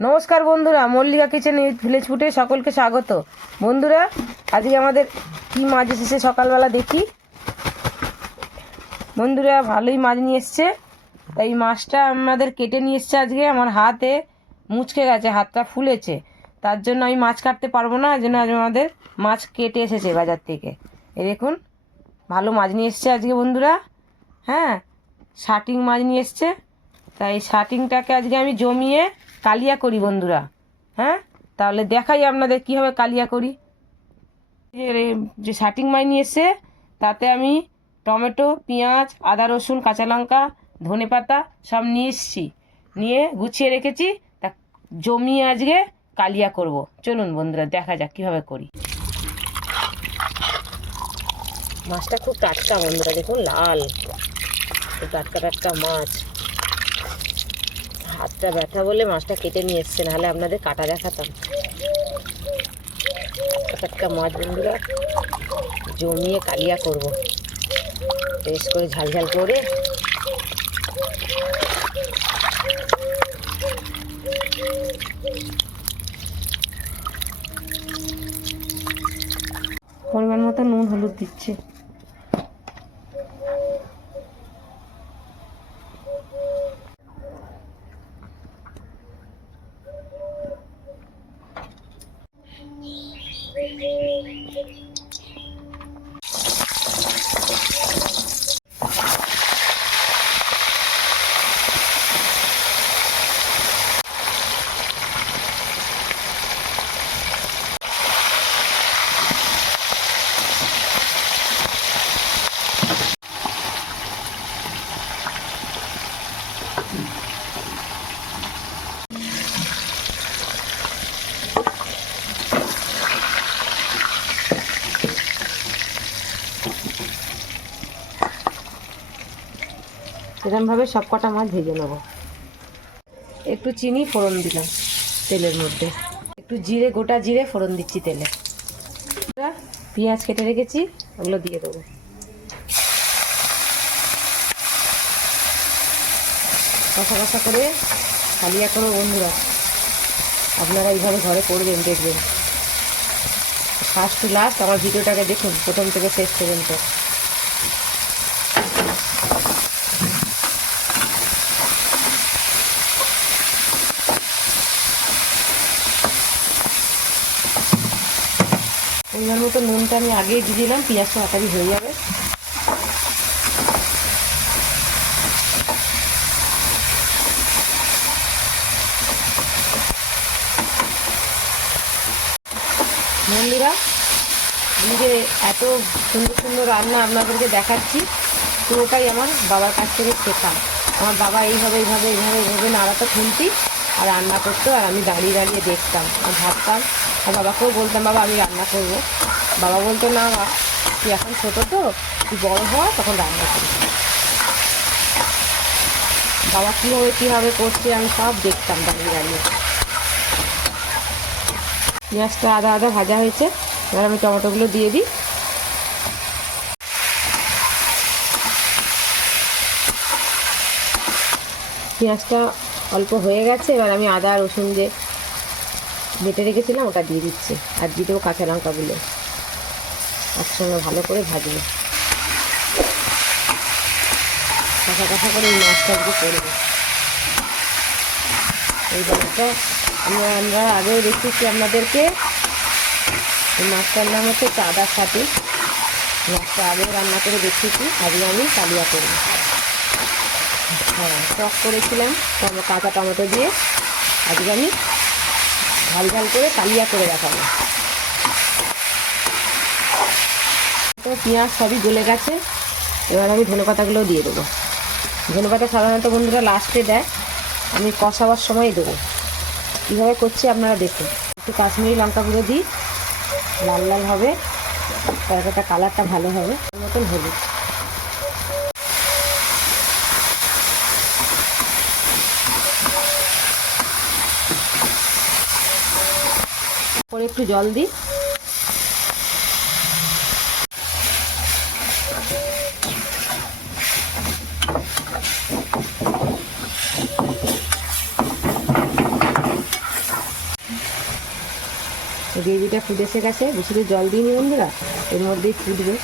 নমস্কার বন্ধুরা, Mallika kitchen with village ফুডে সকলকে স্বাগত। বন্ধুরা, আজকে আমাদের কি মাছ এসেছে সকালবেলা দেখি। বন্ধুরা, ভালোই মাছ নিয়ে এসছে। তাই মাছটা আমাদের কেটে নিয়ে এসছে। আজকে আমার হাতে মুচকে গেছে, হাতটা ফুলেছে, তার জন্য আমি মাছ কাটতে পারবো না। এই জন্য আজ আমাদের মাছ কেটে এসেছে বাজার থেকে। এই দেখুন, ভালো মাছ নিয়ে এসছে আজকে বন্ধুরা। হ্যাঁ, শাটিং মাছ নিয়ে এসছে। তাই শাটিংটাকে আজকে আমি জমিয়ে কালিয়া করি বন্ধুরা। হ্যাঁ, তাহলে দেখাই আপনাদের কীভাবে কালিয়া করি। যে শাটিং মাছ নিয়ে এসছে, তাতে আমি টমেটো, পেঁয়াজ, আদা, রসুন, কাঁচা লঙ্কা, ধনেপাতা সব নিয়ে এসছি, নিয়ে গুছিয়ে রেখেছি। তা জমিয়ে আজকে কালিয়া করব। চলুন বন্ধুরা, দেখা যাক কীভাবে করি। মাছটা খুব টাটকা বন্ধুরা, দেখুন লাল, খুব টাটকা টাটকা মাছ। হাতটা ব্যথা বলে মাছটা কেটে নিয়ে এসছে, নাহলে আপনাদের কাটা দেখাতাম। টাটকা মাছ বন্ধুরা, জমিয়ে কালিয়া করব বেশ করে, ঝালঝাল করে। পরিমাণ মতো নুন হলুদ দিচ্ছে। এরকমভাবে সব কটা মাছ ভেজে নেব। একটু চিনি ফোড়ন দিলাম তেলের মধ্যে, একটু জিরে, গোটা জিরে ফোড়ন দিচ্ছি তেলে। পেঁয়াজ কেটে রেখেছি, ওগুলো দিয়ে দেবো। কষা কষা করে কালিয়া করো বন্ধুরা। আপনারা এইভাবে ঘরে করবেন, দেখবেন। ফার্স্ট টু লাস্ট আমার ভিডিওটাকে দেখুন, প্রথম থেকে শেষ পর্যন্ত। পরিমাণ মতো নুনটা আমি আগেই দিয়ে দিলাম, পেঁয়াজটা তাড়াতাড়ি হয়ে যাবে। বন্ধুরা, নিজে এত সুন্দর সুন্দর রান্না আপনাদেরকে দেখাচ্ছি, পুরোটাই আমার বাবার কাছ থেকে শেখা। আমার বাবা এইভাবে এইভাবে এইভাবে এইভাবে নাড়াতো খুন্তি আর রান্না করতো, আর আমি দাঁড়িয়ে দাঁড়িয়ে দেখতাম আর ভাবতাম। আর বাবাকেও বলতাম, বাবা আমি রান্না করব। বাবা বলতো, না তুই এখন ছোটো তো, তুই বড় হ, তখন রান্না করবি। বাবা কীভাবে কীভাবে করছে আমি সব দেখতাম দাঁড়িয়ে দাঁড়িয়ে। পেঁয়াজটা আদা আদা ভাজা হয়েছে, এবার আমি টমেটোগুলো দিয়ে দিই। পেঁয়াজটা অল্প হয়ে গেছে, এবার আমি আদা রসুন যে বেটে রেখেছিলাম ওটা দিয়ে দিচ্ছি, আর দিয়ে দেবো কাঁচা লঙ্কাগুলো। একসঙ্গে ভালো করে ভাজবো, কষা কষা করে এই মাছটা করবো। এই মাছটা আমরা আগেও দেখিয়েছি আপনাদেরকে। এই মাছটার নাম হচ্ছে চাঁদা ছাটি। মাছটা আগেও রান্না করে দেখিয়েছি, আজকে আমি কালিয়া করব। হ্যাঁ, টক করেছিলাম কাঁচা টমেটো দিয়ে, আজকে আমি ঝাল ঝাল করে কালিয়া করে দেখাবো। তো পেঁয়াজ সবই গলে গেছে, এবার আমি ধনেপাতাগুলো দিয়ে দেবো। ধনেপাতা সাধারণত বন্ধুরা লাস্টে দেয়, আমি কষাবার সময় দেবো। কীভাবে করছি আপনারা দেখুন। একটু কাশ্মীরি লঙ্কা গুঁড়ো দিই, লাল লাল হবে, তরকারিটা কালারটা ভালো হবে। মতন হলুদ, পরে একটু জল দিই। গ্রেভিটা ফুটে এসে গেছে, বেশি করে জল দিইনি বন্ধুরা, এর মধ্যেই ফুটবে।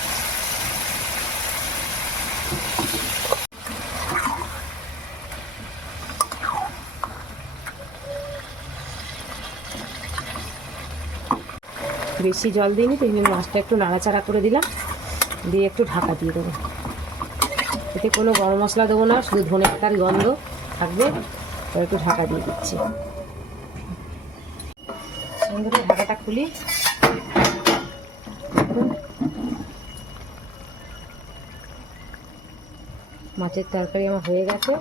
বেশি জল দিইনি, তো মাছটা একটু নাড়াচাড়া করে দিলাম, দিয়ে একটু ঢাকা দিয়ে দেবো। এতে কোনো গরম মশলা দেবো না, শুধু ধনে পাতার গন্ধ থাকবে। একটু ঢাকা দিয়ে দিচ্ছি। বন্ধুরা ঢাকাটা খুলি, মাছের তরকারি আমার হয়ে গেছে,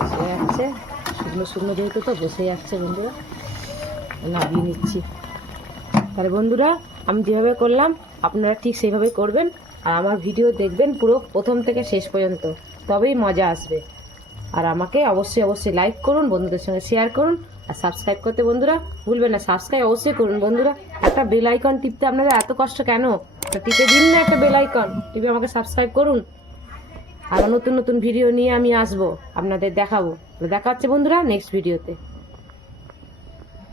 বসে যাচ্ছে, শুকনো শুকনো যেহেতু তো বসে যাচ্ছে বন্ধুরা, নামিয়ে নিচ্ছি। তাহলে বন্ধুরা আমি যেভাবে করলাম আপনারা ঠিক সেইভাবেই করবেন, আর আমার ভিডিও দেখবেন পুরো প্রথম থেকে শেষ পর্যন্ত, তবেই মজা আসবে। আর আমাকে অবশ্যই লাইক করুন, বন্ধুদের সঙ্গে শেয়ার করুন, আর সাবস্ক্রাইব করতে বন্ধুরা ভুলবেন না। সাবস্ক্রাইব অবশ্যই করুন বন্ধুরা। একটা বেল আইকন টিপতে আপনাদের এত কষ্ট কেন? টিপে দিন না একটা বেল আইকন, টিপে আমাকে সাবস্ক্রাইব করুন। আর নতুন নতুন ভিডিও নিয়ে আমি আসবো, আপনাদের দেখাবো। দেখা হচ্ছে বন্ধুরা নেক্সট ভিডিওতে।